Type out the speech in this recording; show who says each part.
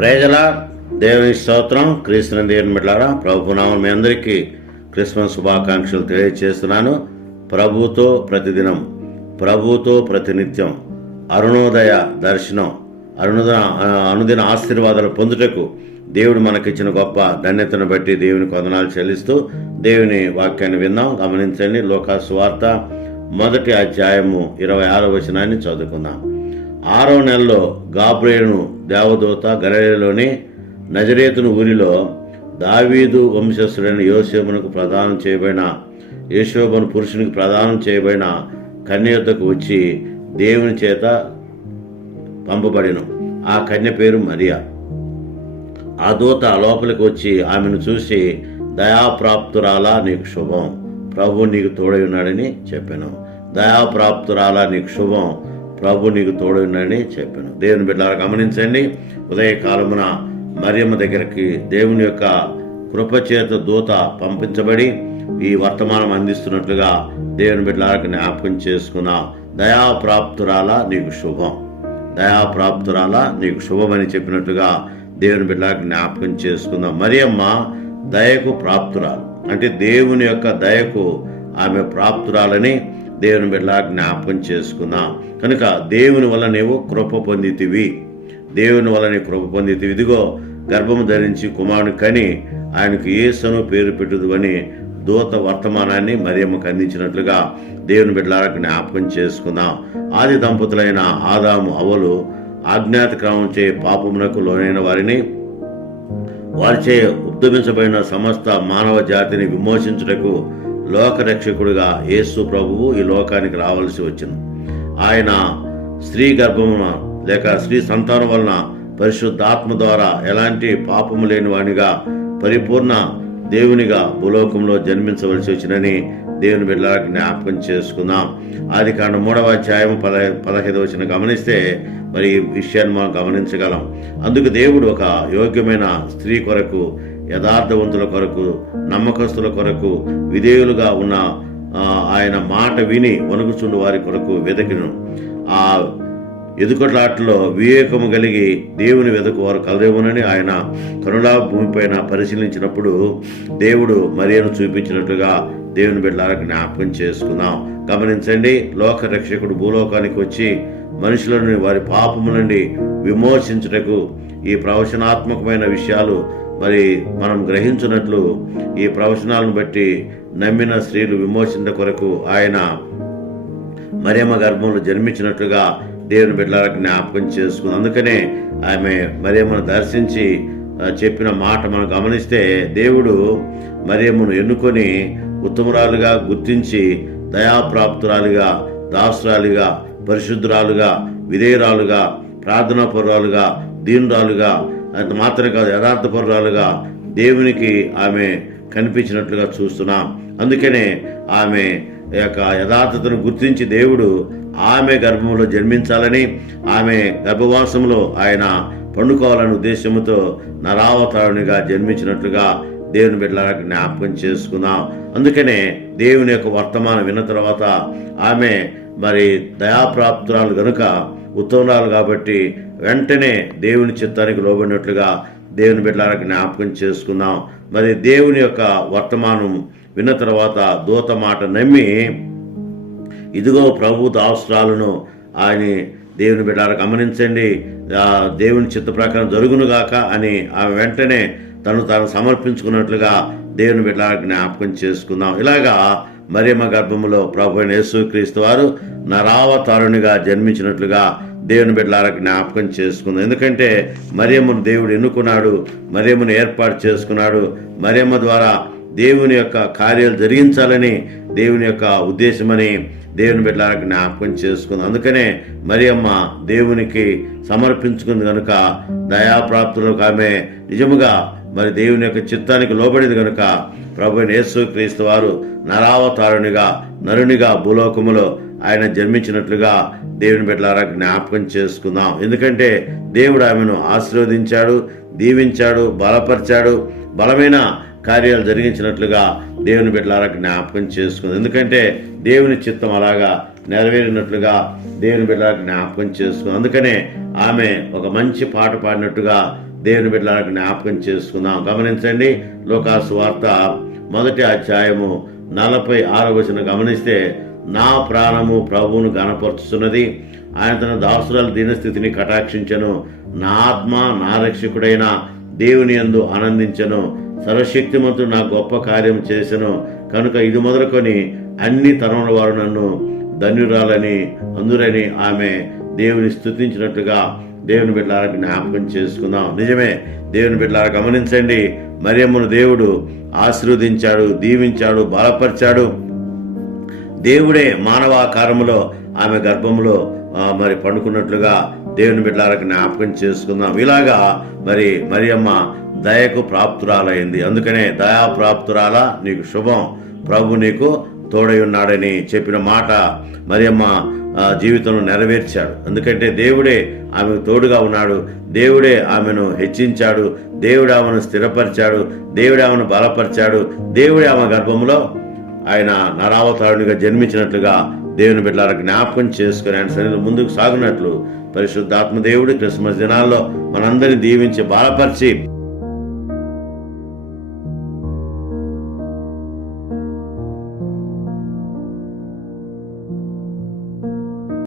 Speaker 1: ప్రజల దేవుని స్తోత్రం. క్రీస్తుని దేవుని మిట్లారా. ప్రభు నామం మీ అందరికీ క్రిస్మస్ శుభాకాంక్షలు తెలియజేస్తున్నాను ప్రభుతో ప్రతిదినం ప్రభుతో ప్రతినిత్యం అరుణోదయ దర్శనం అరుణోదయ అనుదిన ఆశీర్వాదాలు పొందుటకు దేవుడు మనకిచ్చిన గొప్ప ధన్యతను బట్టి దేవుని వందనాలు చెల్లిస్తూ దేవుని వాక్యాన్ని విందాం గమనించండి లోకా సువార్త మొదటి అధ్యాయము ఇరవై ఆరో వచనాన్ని చదువుకుందాం. ఆరో నెలలో గాబ్రేయును దేవదూత గలలోని నజరేతును ఊరిలో దావీదు వంశస్థుడైన యోసేపునకు ప్రదానం చేయబడిన యశోబను పురుషునికి ప్రదానం చేయబడిన కన్యతకు వచ్చి దేవుని చేత పంపబడిను. ఆ కన్య పేరు మరియా. ఆ దూత లోపలికి వచ్చి ఆమెను చూసి దయాప్రాప్తురాలా నీకు శుభం. ప్రభు నీకు తోడై ఉన్నాడని చెప్పాను. దయాప్రాప్తురాలా నీకు శుభం. ప్రభు నీకు తోడునని చెప్పాను. దేవుని బిడ్డలారా గమనించండి ఉదయకాలమున మరియమ్మ దగ్గరికి దేవుని యొక్క కృపచేత దూత పంపించబడి ఈ వర్తమానం అందిస్తున్నట్లుగా దేవుని బిడ్డలకు జ్ఞాపకం చేసుకున్న దయాప్రాప్తురాల నీకు శుభం. దయాప్రాప్తురాల నీకు శుభమని చెప్పినట్టుగా దేవుని బిడ్డలకు జ్ఞాపకం చేసుకుందాం మరియమ్మ దయకు ప్రాప్తురాలు. అంటే దేవుని యొక్క దయకు ఆమె ప్రాప్తురాలని దేవుని బిడ్డలా జ్ఞాపం చేసుకుందాం. కనుక దేవుని వల్ల నీవు కృప పొందితివి. దేవుని వల్ల నీ కృప పొందితివి. ఇదిగో గర్భము ధరించి కుమారుని కని ఆయనకు ఏసను పేరు పెట్టుదు అని దూత వర్తమానాన్ని మరియమ్మకు అందించినట్లుగా దేవుని బిడ్డలారా జ్ఞాపకం చేసుకుందాం. ఆది దంపతులైన ఆదాము అవలు అజ్ఞాత క్రమం చే పాపమునకు లోనైన వారిని వారిచే ఉద్యమించబడిన సమస్త మానవ జాతిని విమోచించుటకు లోకరక్షకుడిగా యేసు ప్రభువు ఈ లోకానికి రావాల్సి వచ్చింది. ఆయన స్త్రీ గర్భమున లేక స్త్రీ సంతానం వలన పరిశుద్ధాత్మ ద్వారా ఎలాంటి పాపము లేని వానిగా పరిపూర్ణ దేవునిగా భూలోకంలో జన్మించవలసి వచ్చినని దేవుని బిడ్డలకు జ్ఞాపకం చేసుకుందాం. ఆది కాండ మూడవ అధ్యాయం పద పదహైదు వచ్చిన గమనిస్తే మరి ఈ విషయాన్ని మనం గమనించగలం. అందుకు దేవుడు ఒక యోగ్యమైన స్త్రీ కొరకు యథార్థవంతుల కొరకు నమ్మకస్తుల కొరకు విధేయులుగా ఉన్న ఆయన మాట విని వణుకుచుండు వారి కొరకు వెదకిను. ఆ ఎదుకట్లాట్లో వివేకము కలిగి దేవుని వెదకు వారు కలదేమోనని ఆయన కరుణా భూమిపైన పరిశీలించినప్పుడు దేవుడు మరియను చూపించినట్టుగా దేవుని బిడ్డలకు జ్ఞాపకం చేసుకుందాం. గమనించండి లోక రక్షకుడు భూలోకానికి వచ్చి మనుషులను వారి పాపము నుండి విమోచించుటకు ఈ ప్రవచనాత్మకమైన విషయాలు మరి మనం గ్రహించినట్లు ఈ ప్రవచనాలను బట్టి నమ్మిన స్త్రీలు విమోచన కొరకు ఆయన మరేమ గర్భంలో జన్మించినట్లుగా దేవుని బిడ్డలకు జ్ఞాపకం చేసుకుంది. అందుకనే ఆమె మరేమను దర్శించి చెప్పిన మాట మనం గమనిస్తే దేవుడు మరియమ్మను ఎన్నుకొని ఉత్తమురాలుగా గుర్తించి దయాప్రాప్తురాలుగా దాసురాలుగా పరిశుద్ధురాలుగా విధేయురాలుగా ప్రార్థనాపరురాలుగా దీనురాలుగా అంత మాత్రమే కాదు యథార్థపరురాలుగా దేవునికి ఆమె కనిపించినట్లుగా చూస్తున్నాం. అందుకనే ఆమె యొక్క యథార్థతను గుర్తించి దేవుడు ఆమె గర్భంలో జన్మించాలని ఆమె గర్భవాసంలో ఆయన పండుకోవాలనే ఉద్దేశంతో నరావతారునిగా జన్మించినట్లుగా దేవుని బిడ్డలకు జ్ఞాపకం చేసుకున్నాం అందుకనే దేవుని యొక్క వర్తమానం విన్న తర్వాత ఆమె మరి దయాప్రాప్తురాలు గనుక ఉత్తమరాలు కాబట్టి వెంటనే దేవుని చిత్తానికి లోబడినట్లుగా దేవుని బిడ్డలకు జ్ఞాపకం చేసుకుందాం. మరి దేవుని యొక్క వర్తమానం విన్న తర్వాత దూత మాట నమ్మి ఇదిగో ప్రభు దావసరాలను ఆయన దేవుని బిడ్డారు గమనించండి. దేవుని చిత్త ప్రకారం జరుగునుగాక అని ఆమె వెంటనే తను తాను సమర్పించుకున్నట్లుగా దేవుని బిడ్డల జ్ఞాపకం చేసుకుందాం. ఇలాగా మరియమ్మ గర్భములో ప్రభు అయిన యేసుక్రీస్తు వారు నరావతారునిగా జన్మించినట్లుగా దేవుని బిడ్డలారా జ్ఞాపకం చేసుకుందాం. ఎందుకంటే మరియమ్మను దేవుడు ఎన్నుకున్నాడు మరియమ్మను ఏర్పాటు చేసుకున్నాడు. మరియమ్మ ద్వారా దేవుని యొక్క కార్యాలు జరిగించాలని దేవుని యొక్క ఉద్దేశమని దేవుని బిడ్డలారా జ్ఞాపకం చేసుకుంది. అందుకనే మరి అమ్మ దేవునికి సమర్పించుకుంది కనుక దయాప్రాప్తులకు ఆమె నిజముగా మరి దేవుని యొక్క చిత్తానికి లోబడింది కనుక ప్రభు యేసు క్రీస్తు వారు నరావతారునిగా నరునిగా భూలోకములో ఆయన జన్మించినట్లుగా దేవుని బిడ్డలారా జ్ఞాపకం చేసుకుందాం. ఎందుకంటే దేవుడు ఆమెను ఆశీర్వదించాడు దీవించాడు బలపరిచాడు బలమైన కార్యాలు జరిగించినట్లుగా దేవుని బిడ్డలారా జ్ఞాపకం చేసుకుంది. ఎందుకంటే దేవుని చిత్తం అలాగా నెరవేరినట్లుగా దేవుని బిడ్డలారా జ్ఞాపకం చేసుకుంది. అందుకనే ఆమె ఒక మంచి పాట పాడినట్టుగా దేవుని బిడ్డలకు జ్ఞాపకం చేసుకుందాం. గమనించండి లోకాసు వార్త మొదటి అధ్యాయము నలభై ఆరో వచనం గమనిస్తే నా ప్రాణము ప్రభువును గణపరుచుతున్నది ఆయన తన దాసురాల దీనస్థితిని కటాక్షించను. నా ఆత్మ నా రక్షకుడైన దేవుని ఎందు ఆనందించను. సర్వశక్తిమంతుడు నా గొప్ప కార్యం చేసెను. కనుక ఇది మొదలుకొని అన్ని తరముల వారు నన్ను ధన్యురాలని అందురని ఆమె దేవుని స్తుతించినట్లుగా దేవుని బిడ్డలారా జ్ఞాపకం చేసుకుందాం. నిజమే దేవుని బిడ్డలారా గమనించండి మరియమ్మను దేవుడు ఆశీర్వదించాడు దీవించాడు బలపరిచాడు. దేవుడే మానవాకారములో ఆమె గర్భంలో మరి పండుకున్నట్లుగా దేవుని బిడ్డలకు జ్ఞాపకం చేసుకుందాం. ఇలాగా మరి మరియమ్మ దయకు ప్రాప్తురాలైంది. అందుకనే దయా ప్రాప్తురాల నీకు శుభం. ప్రభు నీకు తోడై ఉన్నాడని చెప్పిన మాట మరియమ్మ జీవితంలో నెరవేర్చాడు. ఎందుకంటే దేవుడే ఆమెకు తోడుగా ఉన్నాడు. దేవుడే ఆమెను హెచ్చించాడు. దేవుడు ఆమెను స్థిరపరిచాడు. దేవుడు ఆమెను బలపరిచాడు. దేవుడే ఆమె గర్భంలో ఆయన నరావతారునిగా జన్మించినట్లుగా దేవుని బిడ్డల జ్ఞాపకం చేసుకుని ఆయన సన్నిధి ముందుకు సాగునట్లు పరిశుద్ధాత్మ దేవుడు క్రిస్మస్ దినాల్లో మనందరినీ దీవించి బలపరిచి